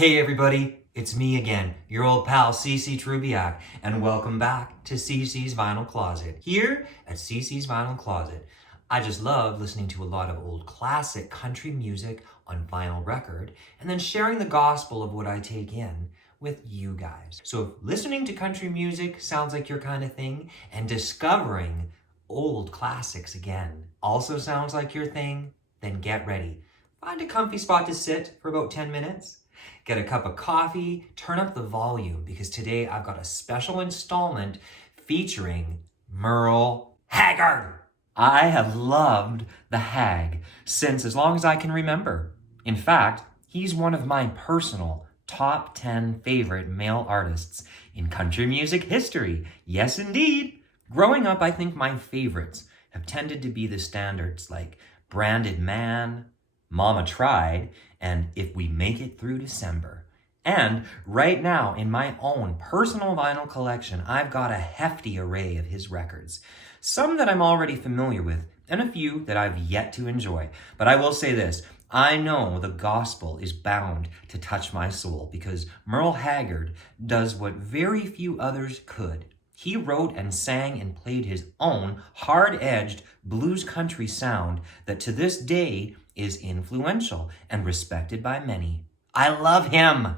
Hey everybody, it's me again, your old pal CC Trubiak, and welcome back to CC's Vinyl Closet. Here at CC's Vinyl Closet, I just love listening to a lot of old classic country music on vinyl record, and then sharing the gospel of what I take in with you guys. So if listening to country music sounds like your kind of thing, and discovering old classics again also sounds like your thing, then get ready. Find a comfy spot to sit for about 10 minutes. Get a cup of coffee, turn up the volume, because today I've got a special installment featuring Merle Haggard. I have loved the Hag since as long as I can remember. In fact, he's one of my personal top 10 favorite male artists in country music history. Yes, indeed. Growing up, I think my favorites have tended to be the standards like Branded Man, Mama Tried, and If We Make It Through December. And right now, in my own personal vinyl collection, I've got a hefty array of his records. Some that I'm already familiar with, and a few that I've yet to enjoy. But I will say this, I know the gospel is bound to touch my soul, because Merle Haggard does what very few others could. He wrote and sang and played his own hard-edged blues country sound that to this day is influential and respected by many. I love him!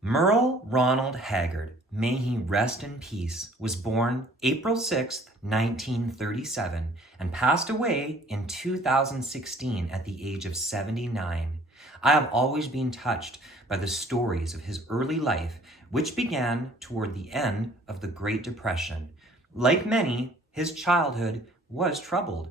Merle Ronald Haggard, may he rest in peace, was born April 6th, 1937, and passed away in 2016 at the age of 79. I have always been touched by the stories of his early life, which began toward the end of the Great Depression. Like many, his childhood was troubled.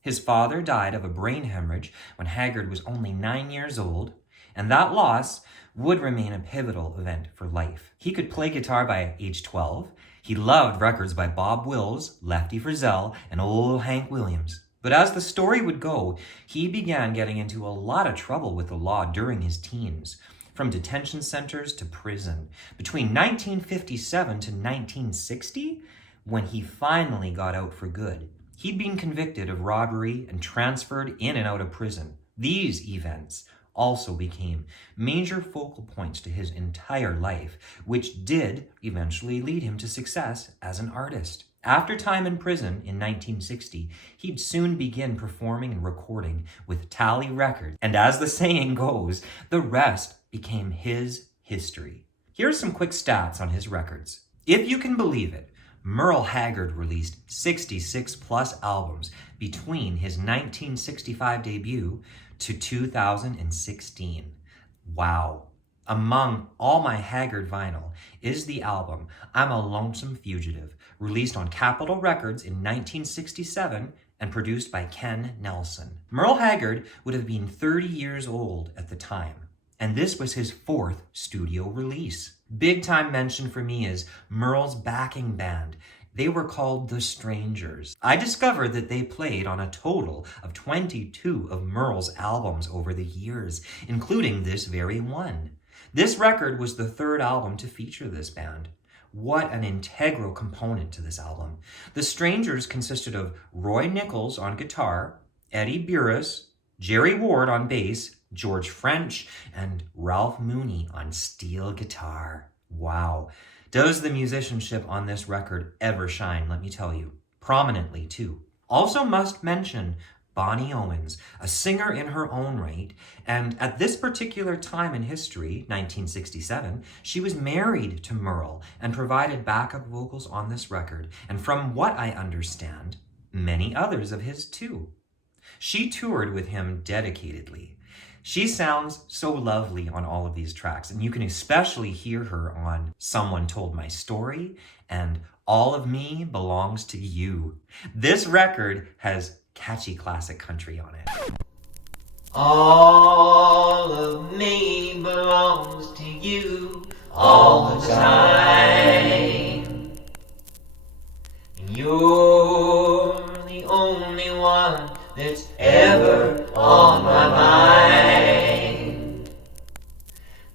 His father died of a brain hemorrhage when Haggard was only 9 years old, and that loss would remain a pivotal event for life. He could play guitar by age 12. He loved records by Bob Wills, Lefty Frizzell, and old Hank Williams. But as the story would go, he began getting into a lot of trouble with the law during his teens, from detention centers to prison. Between 1957 to 1960, when he finally got out for good, he'd been convicted of robbery and transferred in and out of prison. These events also became major focal points to his entire life, which did eventually lead him to success as an artist. After time in prison in 1960, he'd soon begin performing and recording with Tally Records, and as the saying goes, the rest became his history. Here's some quick stats on his records. If you can believe it, Merle Haggard released 66 plus albums between his 1965 debut to 2016. Wow. Among all my Haggard vinyl is the album I'm a Lonesome Fugitive, released on Capitol Records in 1967 and produced by Ken Nelson. Merle Haggard would have been 30 years old at the time, and this was his fourth studio release. Big time mention for me is Merle's backing band. They were called The Strangers. I discovered that they played on a total of 22 of Merle's albums over the years, including this very one. This record was the third album to feature this band. What an integral component to this album. The Strangers consisted of Roy Nichols on guitar, Eddie Burris, Jerry Ward on bass, George French, and Ralph Mooney on steel guitar. Wow. Does the musicianship on this record ever shine, let me tell you. Prominently, too. Also must mention Bonnie Owens, a singer in her own right, and at this particular time in history, 1967, she was married to Merle and provided backup vocals on this record, and from what I understand, many others of his too. She toured with him dedicatedly. She sounds so lovely on all of these tracks, and you can especially hear her on Someone Told My Story and All of Me Belongs to You. This record has catchy classic country on it. All of me belongs to you all the time. And you're the only one that's ever on my mind.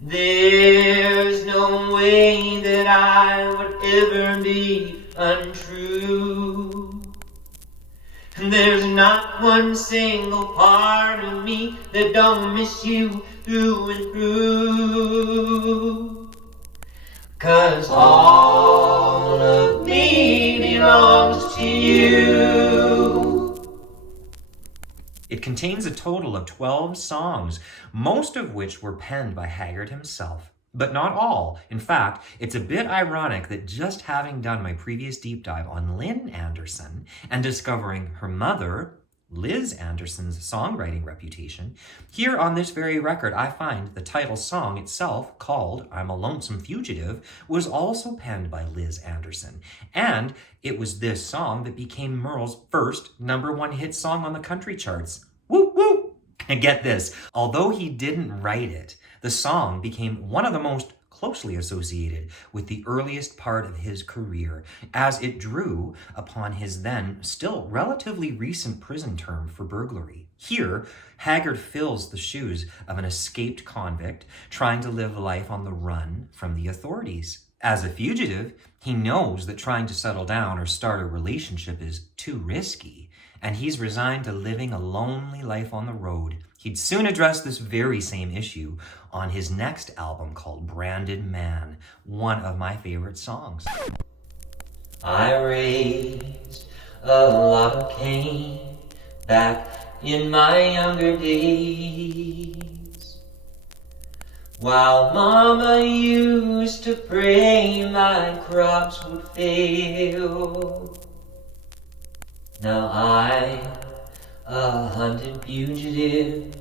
There's no way that I would ever be untrue. And there's not one single part of me that that don't miss you through and through. 'Cause all of me belongs to you. It contains a total of 12 songs, most of which were penned by Haggard himself. But not all. In fact, it's a bit ironic that just having done my previous deep dive on Lynn Anderson and discovering her mother, Liz Anderson's songwriting reputation, here on this very record I find the title song itself, called I'm a Lonesome Fugitive, was also penned by Liz Anderson. And it was this song that became Merle's first #1 hit song on the country charts. Woo woo! And get this, although he didn't write it, the song became one of the most closely associated with the earliest part of his career, as it drew upon his then still relatively recent prison term for burglary. Here, Haggard fills the shoes of an escaped convict trying to live life on the run from the authorities. As a fugitive, he knows that trying to settle down or start a relationship is too risky, and he's resigned to living a lonely life on the road. He'd soon address this very same issue on his next album called Branded Man, one of my favorite songs. I raised a lot of Cain back in my younger days, while Mama used to pray my crops would fail. Now I'm a hunted fugitive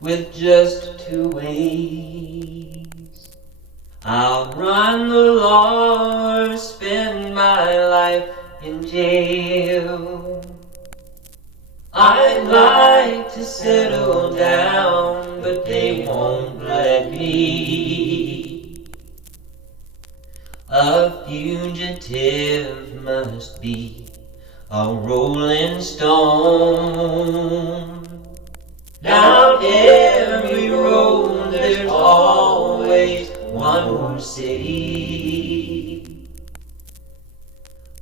with just 2 ways. I'll run the law or spend my life in jail. I'd like to settle down, but they won't let me. A fugitive must be a rolling stone. Down every road there's always one more city.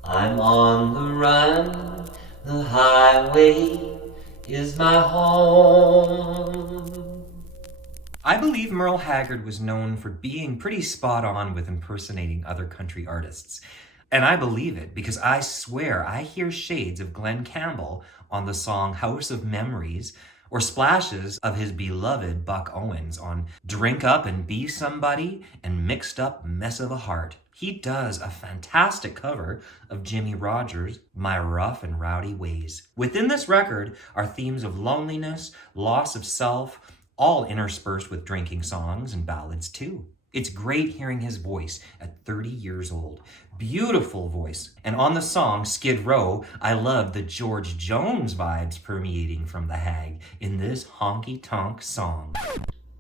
I'm on the run, the highway is my home. I believe Merle Haggard was known for being pretty spot on with impersonating other country artists. And I believe it because I swear I hear shades of Glen Campbell on the song House of Memories, or splashes of his beloved Buck Owens on Drink Up and Be Somebody and Mixed Up Mess of a Heart. He does a fantastic cover of Jimmy Rogers' My Rough and Rowdy Ways. Within this record are themes of loneliness, loss of self, all interspersed with drinking songs and ballads too. It's great hearing his voice at 30 years old. Beautiful voice. And on the song Skid Row, I love the George Jones vibes permeating from the Hag in this honky-tonk song.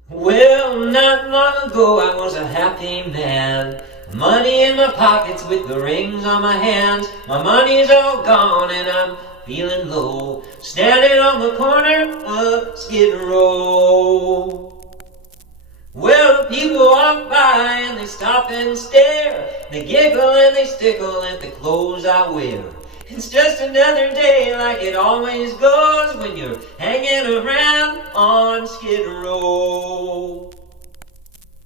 Well, not long ago I was a happy man. Money in my pockets with the rings on my hands. My money's all gone and I'm feeling low, standing on the corner of Skid Row. Well, people walk by and they stop and stare. They giggle and they stickle at the clothes I wear. It's just another day like it always goes when you're hanging around on Skid Row.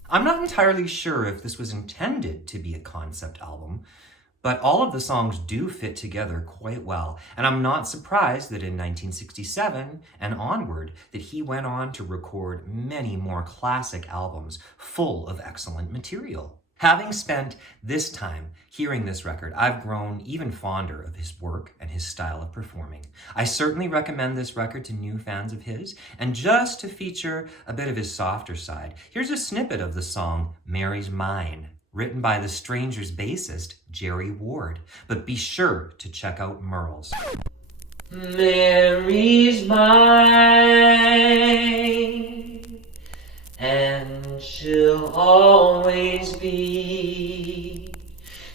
I'm not entirely sure if this was intended to be a concept album, but all of the songs do fit together quite well, and I'm not surprised that in 1967 and onward that he went on to record many more classic albums full of excellent material. Having spent this time hearing this record, I've grown even fonder of his work and his style of performing. I certainly recommend this record to new fans of his, and just to feature a bit of his softer side, here's a snippet of the song Mary's Mine, written by The Stranger's bassist, Jerry Ward. But be sure to check out Merle's. Mary's mine, and she'll always be,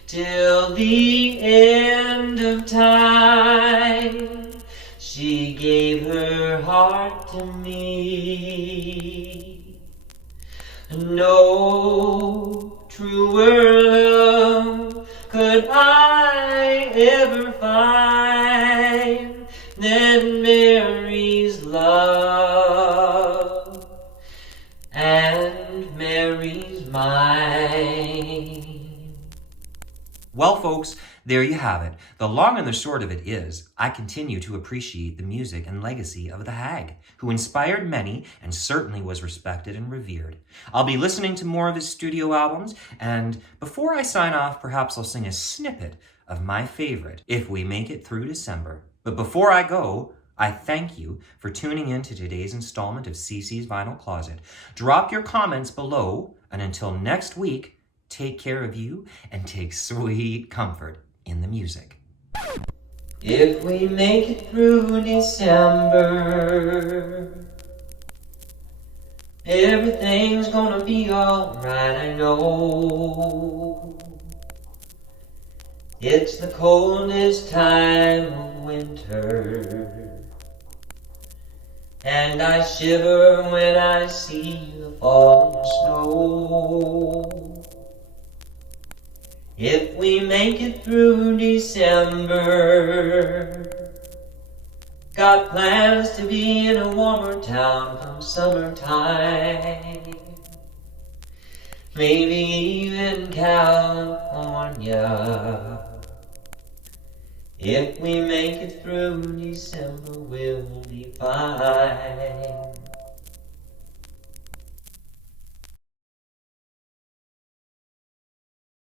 till the end of time. She gave her heart to me. No truer love could I ever find than Mary's love. folks, there you have it. The long and the short of it is, I continue to appreciate the music and legacy of the Hag, who inspired many and certainly was respected and revered. I'll be listening to more of his studio albums, and before I sign off, perhaps I'll sing a snippet of my favorite, If We Make It Through December. But before I go, I thank you for tuning in to today's installment of CC's Vinyl Closet. Drop your comments below, and until next week, take care of you and take sweet comfort in the music. If we make it through December, everything's gonna be alright, I know. It's the coldest time of winter, and I shiver when I see the falling snow. If we make it through December, got plans to be in a warmer town come summertime. Maybe even California. If we make it through December, we'll be fine.